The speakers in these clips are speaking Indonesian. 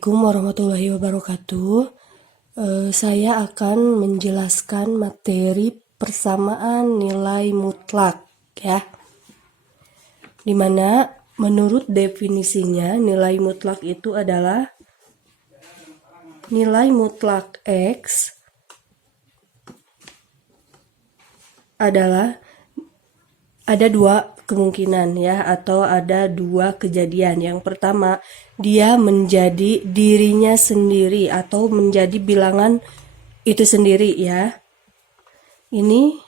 Assalamualaikum warahmatullahi wabarakatuh. Saya akan menjelaskan materi persamaan nilai mutlak ya. Dimana menurut definisinya nilai mutlak itu adalah nilai mutlak X adalah ada dua kemungkinan ya, atau ada dua kejadian. Yang pertama, dia menjadi dirinya sendiri atau menjadi bilangan itu sendiri ya. Ini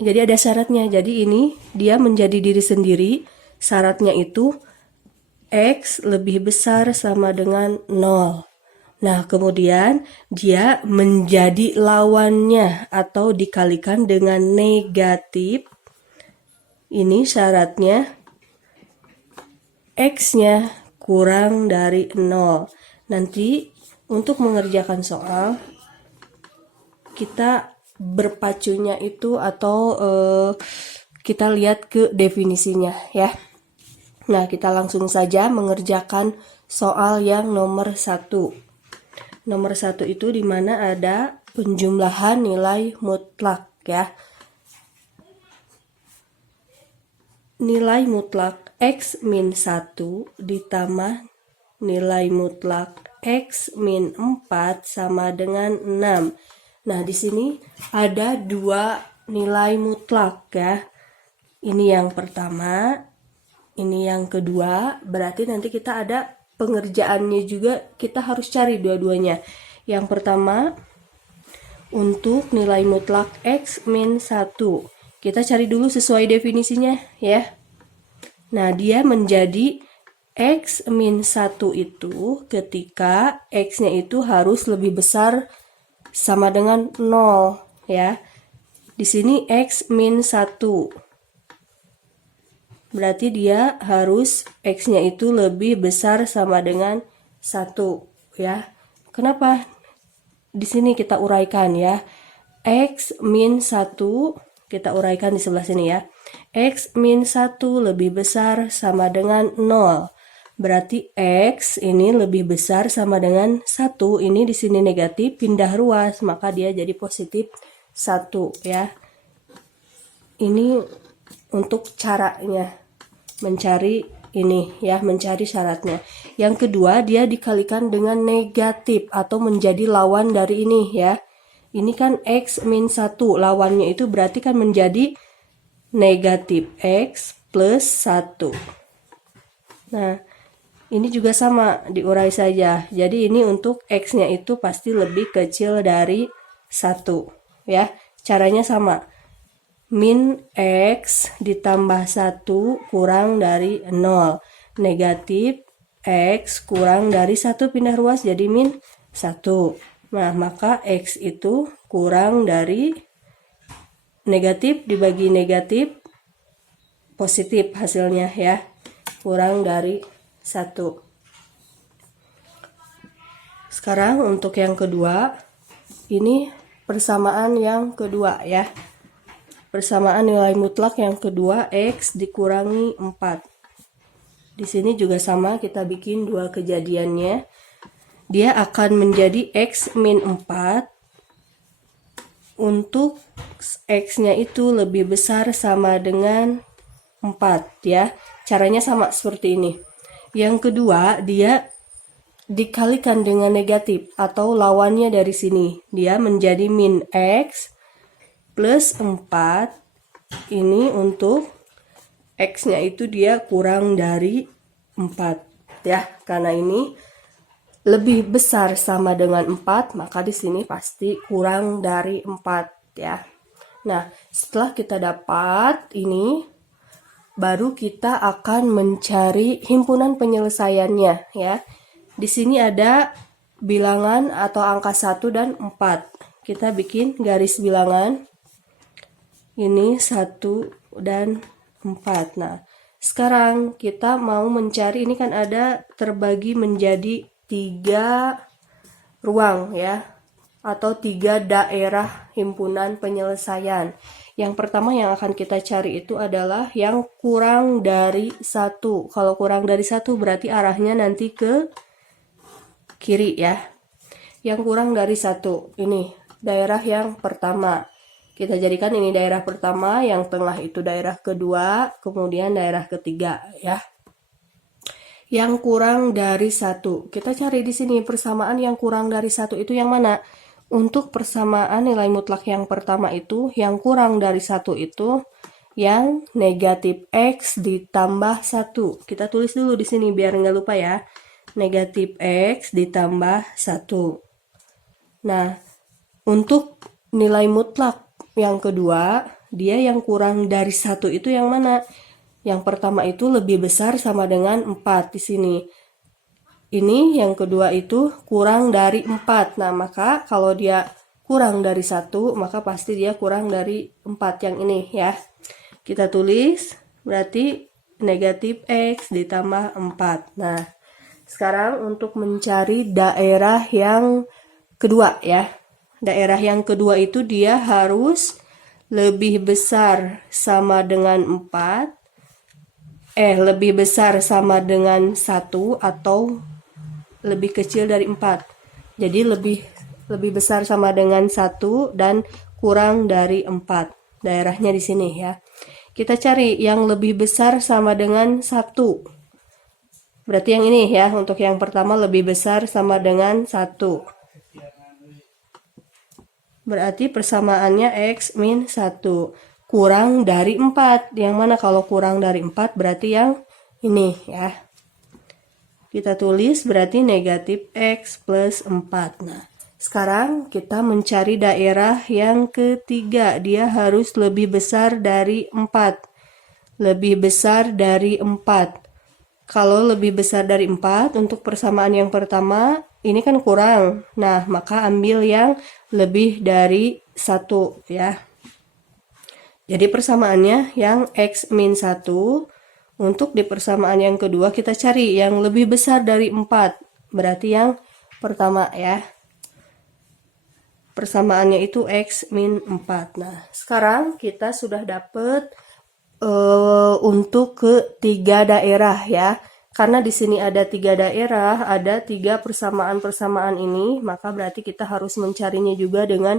jadi ada syaratnya. Jadi ini dia menjadi diri sendiri. Syaratnya itu X lebih besar sama dengan 0. Nah, kemudian dia menjadi lawannya atau dikalikan dengan negatif. Ini syaratnya X-nya kurang dari 0. Nanti untuk mengerjakan soal, kita berpacunya itu atau kita lihat ke definisinya ya. Nah, kita langsung saja mengerjakan soal yang nomor 1. Nomor 1 itu dimana ada penjumlahan nilai mutlak ya. Nilai mutlak X min 1 ditambah nilai mutlak X min 4 sama dengan 6. Nah, di sini ada dua nilai mutlak ya. Ini yang pertama, ini yang kedua. Berarti nanti kita ada pengerjaannya juga, kita harus cari dua-duanya. Yang pertama, untuk nilai mutlak X min 1, kita cari dulu sesuai definisinya ya. Nah, dia menjadi X min 1 itu ketika X-nya itu harus lebih besar sama dengan 0 ya. Di sini X min 1. Berarti dia harus X-nya itu lebih besar sama dengan 1 ya. Kenapa? Di sini kita uraikan ya. X min 1 kita uraikan di sebelah sini ya. X min 1 lebih besar sama dengan 0. Berarti X ini lebih besar sama dengan 1. Ini di sini negatif, pindah ruas, maka dia jadi positif 1 ya. Ini untuk caranya mencari ini ya, mencari syaratnya. Yang kedua, dia dikalikan dengan negatif atau menjadi lawan dari ini ya. Ini kan X min 1, lawannya itu berarti kan menjadi negatif X plus 1. Nah, ini juga sama, diurai saja. Jadi ini untuk X-nya itu pasti lebih kecil dari 1 ya. Caranya sama. Min X ditambah 1 kurang dari 0. Negatif X kurang dari 1 pindah ruas jadi min 1. Nah, maka X itu kurang dari negatif dibagi negatif positif hasilnya ya. Kurang dari 1. Sekarang untuk yang kedua, ini persamaan yang kedua ya. Persamaan nilai mutlak yang kedua, X dikurangi 4. Di sini juga sama, kita bikin dua kejadiannya. Dia akan menjadi X min 4 untuk X-nya itu lebih besar sama dengan 4 ya. Caranya sama seperti ini. Yang kedua, dia dikalikan dengan negatif atau lawannya dari sini. Dia menjadi min X plus 4. Ini untuk X-nya itu dia kurang dari 4 ya. Karena ini lebih besar sama dengan 4, maka di sini pasti kurang dari 4 ya. Nah, setelah kita dapat ini, baru kita akan mencari himpunan penyelesaiannya ya. Di sini ada bilangan atau angka 1 dan 4. Kita bikin garis bilangan. Ini 1 dan 4. Nah, sekarang kita mau mencari, ini kan ada terbagi menjadi 3 ruang ya, atau 3 daerah himpunan penyelesaian. Yang pertama yang akan kita cari itu adalah yang kurang dari 1. Kalau kurang dari 1 berarti arahnya nanti ke kiri ya. Yang kurang dari 1, ini daerah yang pertama. Kita jadikan ini daerah pertama, yang tengah itu daerah kedua, kemudian daerah ketiga ya. Yang kurang dari 1. Kita cari di sini persamaan yang kurang dari 1 itu yang mana? Untuk persamaan nilai mutlak yang pertama itu, yang kurang dari 1 itu yang negatif X ditambah 1. Kita tulis dulu di sini biar nggak lupa ya. Negatif X ditambah 1. Nah, untuk nilai mutlak yang kedua, dia yang kurang dari 1 itu yang mana? Yang pertama itu lebih besar sama dengan 4 di sini. Ini yang kedua itu kurang dari 4. Nah, maka kalau dia kurang dari 1, maka pasti dia kurang dari 4 yang ini ya. Kita tulis berarti negatif X ditambah 4. Nah, sekarang untuk mencari daerah yang kedua ya. Daerah yang kedua itu dia harus lebih besar sama dengan 4. Lebih besar sama dengan 1 atau lebih kecil dari 4. Jadi lebih besar sama dengan 1 dan kurang dari 4. Daerahnya di sini ya. Kita cari yang lebih besar sama dengan 1. Berarti yang ini ya, untuk yang pertama lebih besar sama dengan 1. Berarti persamaannya X min 1. Kurang dari 4. Yang mana kalau kurang dari 4 berarti yang ini ya. Kita tulis berarti negatif X plus 4. Nah, sekarang kita mencari daerah yang ketiga. Dia harus lebih besar dari 4. Lebih besar dari 4. Kalau lebih besar dari 4, untuk persamaan yang pertama, ini kan kurang. Nah, maka ambil yang lebih dari 1 ya. Jadi persamaannya yang X min 1. Untuk di persamaan yang kedua kita cari yang lebih besar dari 4. Berarti yang pertama ya. Persamaannya itu X min 4. Nah, sekarang kita sudah dapat untuk ketiga daerah ya. Karena di sini ada 3 daerah, ada 3 persamaan-persamaan ini, maka berarti kita harus mencarinya juga dengan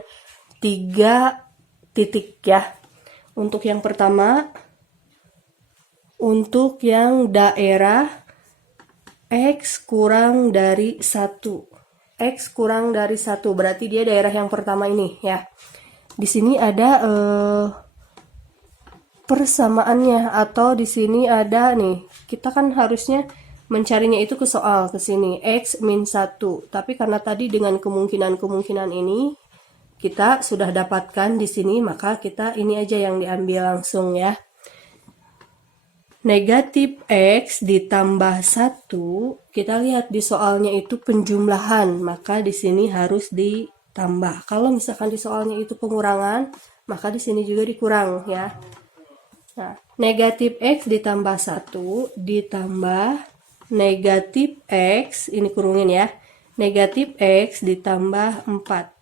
3 titik ya. Untuk yang pertama, untuk yang daerah X kurang dari 1. X kurang dari 1 berarti dia daerah yang pertama ini ya. Di sini ada persamaannya, atau di sini ada nih. Kita kan harusnya mencarinya itu ke soal ke sini X min 1. Tapi karena tadi dengan kemungkinan-kemungkinan ini kita sudah dapatkan di sini, maka kita ini aja yang diambil langsung ya. Negatif X ditambah 1, kita lihat di soalnya itu penjumlahan, maka di sini harus ditambah. Kalau misalkan di soalnya itu pengurangan, maka di sini juga dikurang ya. Nah, negatif X ditambah 1 ditambah negatif X, ini kurungin ya, negatif X ditambah 4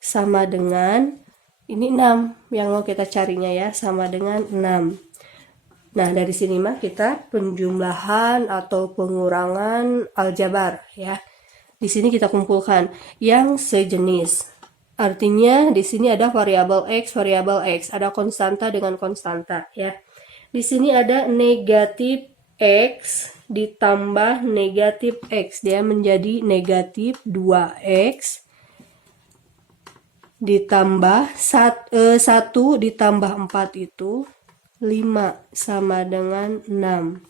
sama dengan, ini 6 yang mau kita carinya ya, sama dengan 6. Nah, dari sini mah kita penjumlahan atau pengurangan aljabar ya. Di sini kita kumpulkan yang sejenis. Artinya di sini ada variabel X, ada konstanta dengan konstanta ya. Di sini ada negatif X ditambah negatif X, dia menjadi negatif 2X ditambah 1 ditambah 4 itu 5 sama dengan 6.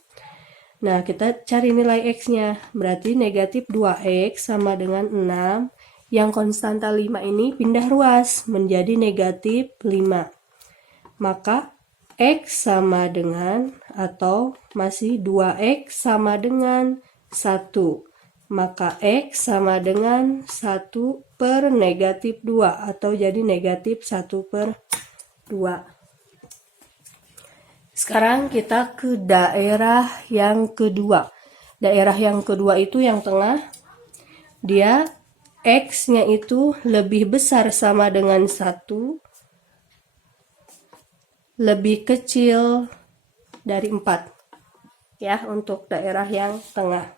Nah, kita cari nilai X-nya. Berarti negatif 2X sama dengan 6. Yang konstanta 5 ini pindah ruas menjadi negatif 5. Maka X sama dengan, atau masih 2X sama dengan 1. Maka X sama dengan 1 per negatif 2, atau jadi negatif 1 per 2. Sekarang kita ke daerah yang kedua. Daerah yang kedua itu yang tengah. Dia X-nya itu lebih besar sama dengan 1 lebih kecil dari 4. Ya, untuk daerah yang tengah.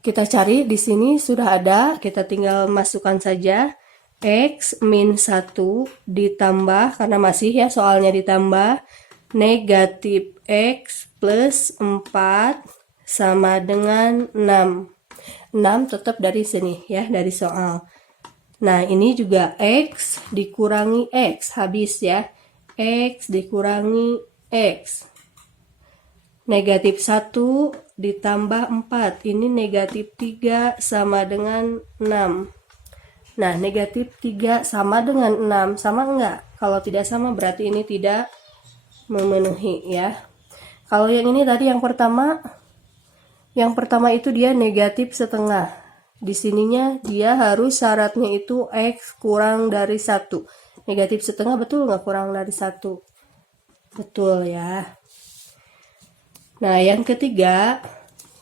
Kita cari di sini sudah ada, kita tinggal masukkan saja X min 1 ditambah, karena masih ya soalnya ditambah, negatif X plus 4 sama dengan 6. 6 tetap dari sini ya, dari soal. Nah, ini juga X dikurangi X, habis ya. X dikurangi X. Negatif 1 ditambah 4. Ini negatif 3 sama dengan 6. Nah, negatif 3 sama dengan 6. Sama enggak? Kalau tidak sama berarti ini tidak memenuhi ya. Kalau yang ini tadi yang pertama itu dia negatif setengah. Di sininya dia harus syaratnya itu X kurang dari 1. Negatif setengah betul nggak kurang dari 1? Betul ya. Nah, yang ketiga,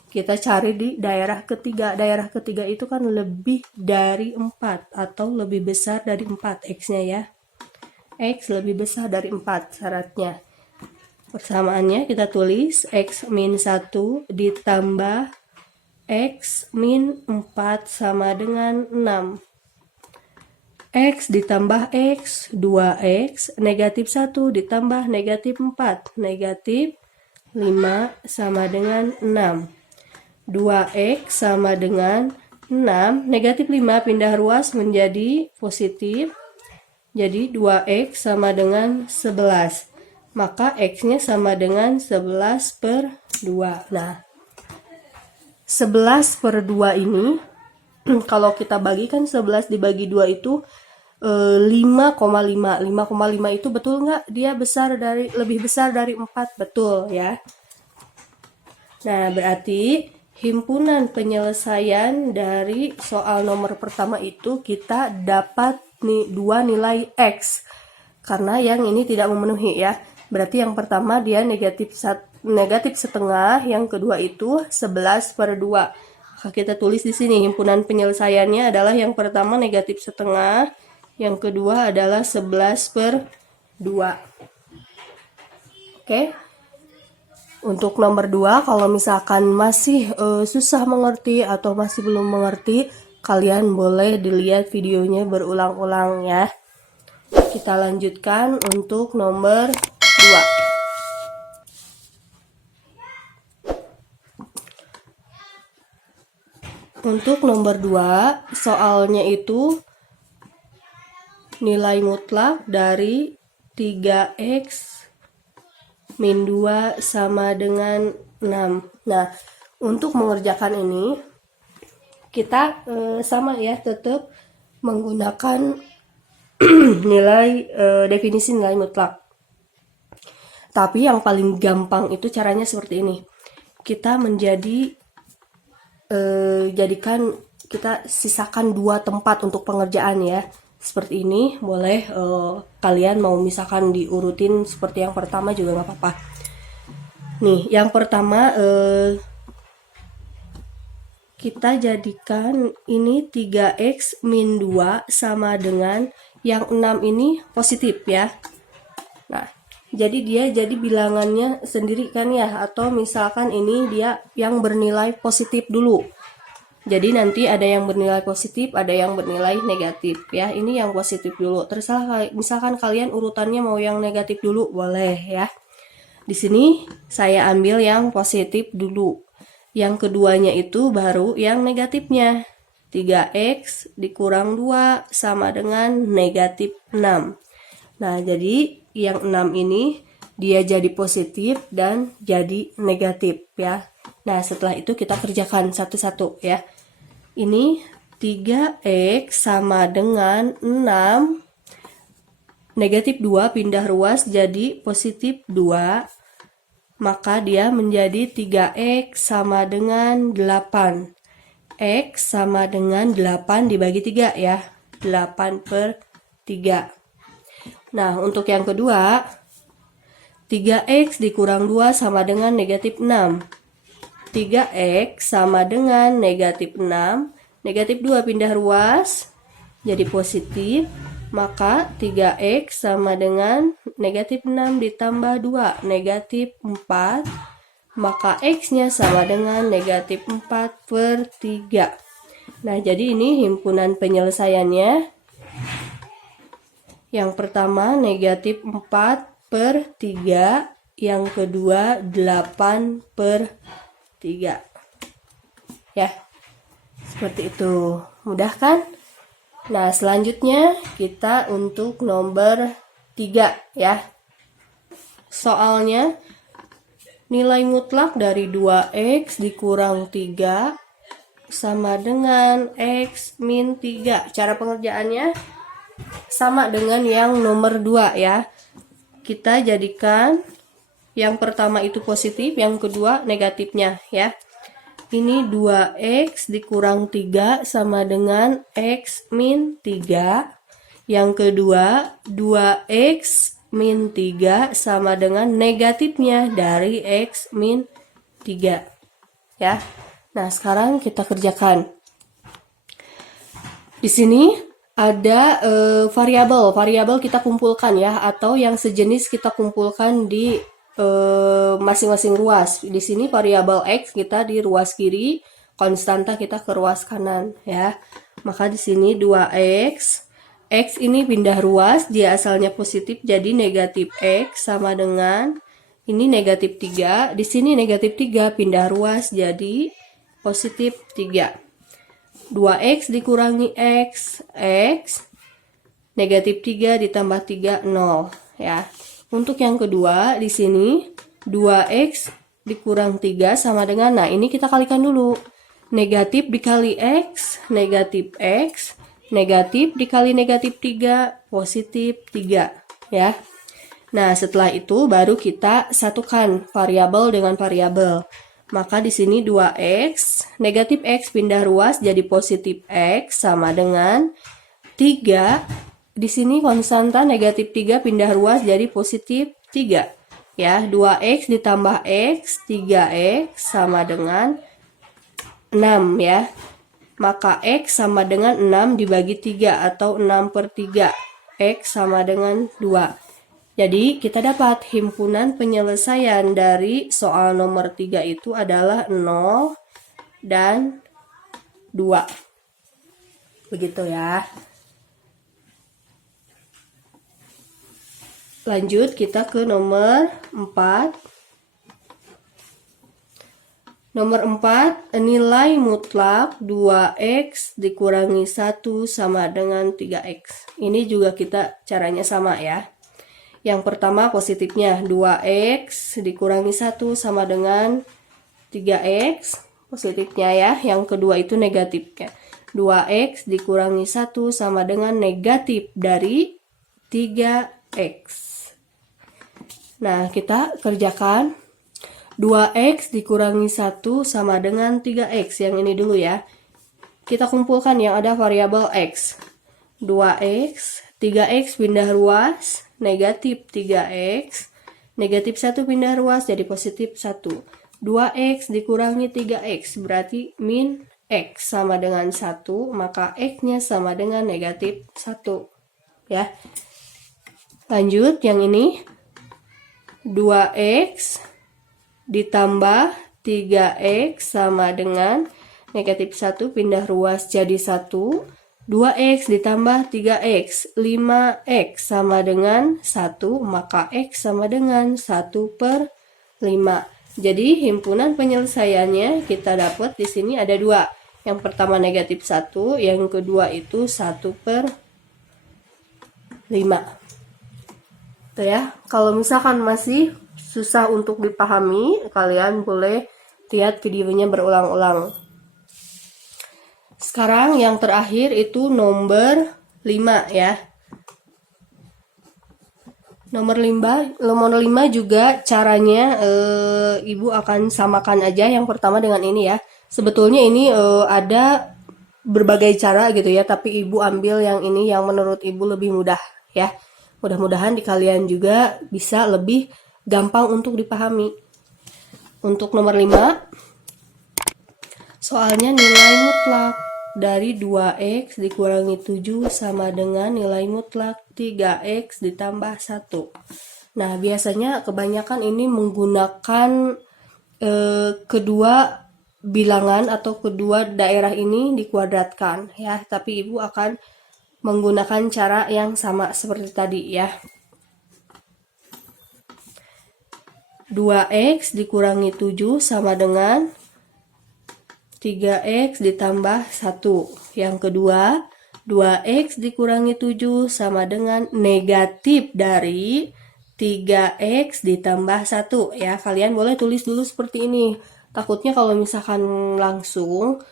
kita cari di daerah ketiga. Daerah ketiga itu kan lebih dari 4 atau lebih besar dari 4 X-nya ya. X lebih besar dari 4 syaratnya. Persamaannya kita tulis X min 1 ditambah X min 4 sama dengan 6. X ditambah X, 2X, negatif 1 ditambah negatif 4, negatif 5 sama dengan 6. 2X sama dengan 6, negatif 5 pindah ruas menjadi positif. Jadi 2X sama dengan 11. Maka X-nya sama dengan 11 per 2. Nah, 11 per 2 ini, kalau kita bagikan 11 dibagi 2 itu 5,5. 5,5 itu betul nggak? Dia lebih besar dari 4, betul ya. Nah, berarti himpunan penyelesaian dari soal nomor pertama itu kita dapat dua nilai X. Karena yang ini tidak memenuhi ya. Berarti yang pertama dia negatif setengah, yang kedua itu 11 per 2. Maka kita tulis di sini himpunan penyelesaiannya adalah yang pertama negatif setengah, yang kedua adalah 11 per 2. Oke. Untuk nomor 2, kalau misalkan masih susah mengerti atau masih belum mengerti, kalian boleh dilihat videonya berulang-ulang ya. Kita lanjutkan untuk nomor 2. Untuk nomor 2, soalnya itu nilai mutlak dari 3X min 2 sama dengan 6. Nah, untuk mengerjakan ini, kita sama ya, tetap menggunakan nilai definisi nilai mutlak. Tapi yang paling gampang itu caranya seperti ini. Kita kita sisakan 2 tempat untuk pengerjaan ya. Seperti ini, boleh kalian mau misalkan diurutin seperti yang pertama juga nggak apa-apa. Nih, yang pertama kita jadikan ini 3X min 2 sama dengan yang 6 ini positif ya. Nah, jadi dia jadi bilangannya sendiri kan ya, atau misalkan ini dia yang bernilai positif dulu. Jadi nanti ada yang bernilai positif, ada yang bernilai negatif ya. Ini yang positif dulu. Terserah, misalkan kalian urutannya mau yang negatif dulu, boleh ya. Di sini saya ambil yang positif dulu. Yang keduanya itu baru yang negatifnya. 3X dikurang 2 sama dengan negatif 6. Nah, jadi yang 6 ini dia jadi positif dan jadi negatif ya. Nah, setelah itu kita kerjakan satu-satu ya. Ini 3X sama dengan 6, negatif 2 pindah ruas jadi positif 2, maka dia menjadi 3X sama dengan 8. X sama dengan 8 dibagi 3 ya, 8 per 3. Nah, untuk yang kedua, 3X dikurang 2 sama dengan negatif 6. 3X sama dengan negatif 6, negatif 2 pindah ruas jadi positif, Maka 3x sama dengan negatif 6 ditambah 2, negatif 4. Maka x-nya sama dengan negatif 4/3. Nah, jadi ini himpunan penyelesaiannya. Yang pertama negatif 4/3, yang kedua 8/3. Ya, seperti itu. Mudah kan? Nah, selanjutnya kita untuk nomor 3 ya. Soalnya nilai mutlak dari 2x dikurang 3 sama dengan x min 3. Cara pengerjaannya sama dengan yang nomor 2 ya. Kita jadikan yang pertama itu positif, yang kedua negatifnya ya. Ini 2x dikurang 3 sama dengan x min 3. Yang kedua 2x min 3 sama dengan negatifnya dari x min 3 ya. Nah, sekarang kita kerjakan. Di sini ada variabel kita kumpulkan ya, atau yang sejenis kita kumpulkan di masing-masing ruas. Di sini variabel x kita di ruas kiri, konstanta kita ke ruas kanan ya. Maka di sini 2x, x ini pindah ruas, dia asalnya positif jadi negatif x sama dengan ini negatif 3. Di sini negatif 3 pindah ruas jadi positif 3. 2x dikurangi x negatif 3 ditambah 3 0 ya. Untuk yang kedua di sini 2x dikurang 3 sama dengan, nah ini kita kalikan dulu. Negatif dikali x, negatif x, negatif dikali negatif 3, positif 3 ya. Nah, setelah itu baru kita satukan variabel dengan variabel. Maka di sini 2x, negatif x pindah ruas jadi positif x sama dengan 3. Di sini konstanta negatif 3 pindah ruas jadi positif 3. Ya, 2x ditambah x, 3x sama dengan 6 ya. Maka x sama dengan 6 dibagi 3 atau 6/3. X sama dengan 2. Jadi kita dapat himpunan penyelesaian dari soal nomor 3 itu adalah 0 dan 2. Begitu ya. Lanjut kita ke nomor 4. Nomor 4, nilai mutlak 2x dikurangi 1 sama dengan 3x. Ini juga kita caranya sama ya. Yang pertama positifnya 2x dikurangi 1 sama dengan 3x. Positifnya ya. Yang kedua itu negatifnya. 2x dikurangi 1 sama dengan negatif dari 3x. Nah, kita kerjakan. 2x dikurangi 1 sama dengan 3x. Yang ini dulu ya. Kita kumpulkan yang ada variabel x. 2x, 3x pindah ruas, negatif 3x. Negatif 1 pindah ruas jadi positif 1. 2x dikurangi 3x berarti min x sama dengan 1. Maka x-nya sama dengan negatif 1. Ya. Lanjut yang ini. 2x ditambah 3x sama dengan negatif 1 pindah ruas jadi 1. 2x ditambah 3x, 5x sama dengan 1, maka x sama dengan 1/5. Jadi himpunan penyelesaiannya kita dapat di sini ada 2. Yang pertama negatif 1, yang kedua itu 1/5. Tuh ya, kalau misalkan masih susah untuk dipahami, kalian boleh lihat videonya berulang-ulang. Sekarang yang terakhir itu nomor 5 ya. Nomor 5 juga caranya ibu akan samakan aja yang pertama dengan ini ya. Sebetulnya ini ada berbagai cara gitu ya, tapi ibu ambil yang ini yang menurut ibu lebih mudah ya. Mudah-mudahan di kalian juga bisa lebih gampang untuk dipahami. Untuk nomor 5, soalnya nilai mutlak dari 2x dikurangi 7 sama dengan nilai mutlak 3x ditambah 1. Nah, biasanya kebanyakan ini menggunakan kedua bilangan atau kedua daerah ini dikuadratkan ya, tapi Ibu akan menggunakan cara yang sama seperti tadi ya. 2x dikurangi 7 sama dengan 3x ditambah 1. Yang kedua, 2x dikurangi 7 sama dengan negatif dari 3x ditambah 1 ya. Kalian boleh tulis dulu seperti ini. Takutnya kalau misalkan langsung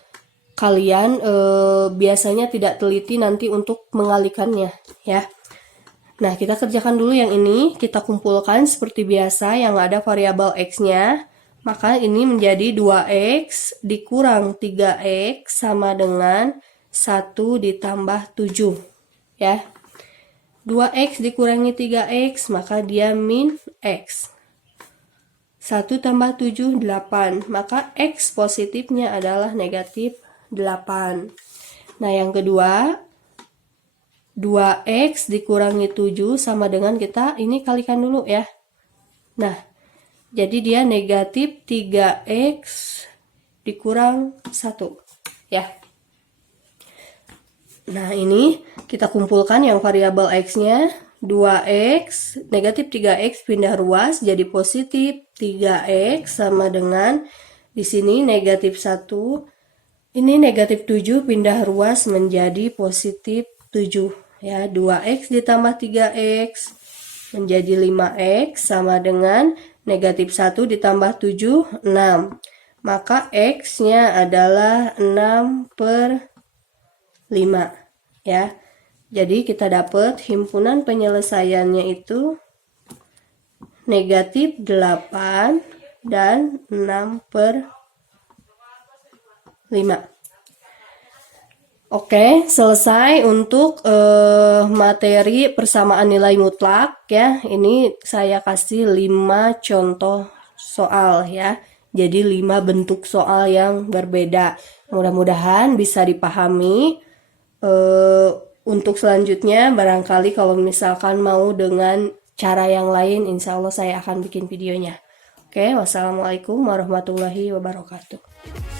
kalian biasanya tidak teliti nanti untuk mengalikannya ya. Nah, kita kerjakan dulu yang ini, kita kumpulkan seperti biasa yang ada variabel x-nya. Maka ini menjadi 2x dikurang 3x sama dengan 1 ditambah 7 ya. 2x dikurangi 3x maka dia min x. 1 tambah 7 8, maka x positifnya adalah negatif 8. Nah, yang kedua 2x dikurangi 7 sama dengan kita ini kalikan dulu ya. Nah, jadi dia negatif 3x dikurang 1 ya. Nah, ini kita kumpulkan yang variabel x-nya 2x, negatif 3x pindah ruas jadi positif 3x sama dengan di sini negatif 1. Ini negatif 7 pindah ruas menjadi positif 7 ya. 2x ditambah 3x menjadi 5x sama dengan negatif 1 ditambah 7 6. Maka x-nya adalah 6/5 ya. Jadi kita dapat himpunan penyelesaiannya itu negatif 8 dan 6/5. Oke, selesai untuk materi persamaan nilai mutlak ya. Ini saya kasih 5 contoh soal ya. Jadi 5 bentuk soal yang berbeda. Mudah-mudahan bisa dipahami. Untuk selanjutnya barangkali kalau misalkan mau dengan cara yang lain, insya Allah saya akan bikin videonya. Oke, wassalamualaikum warahmatullahi wabarakatuh.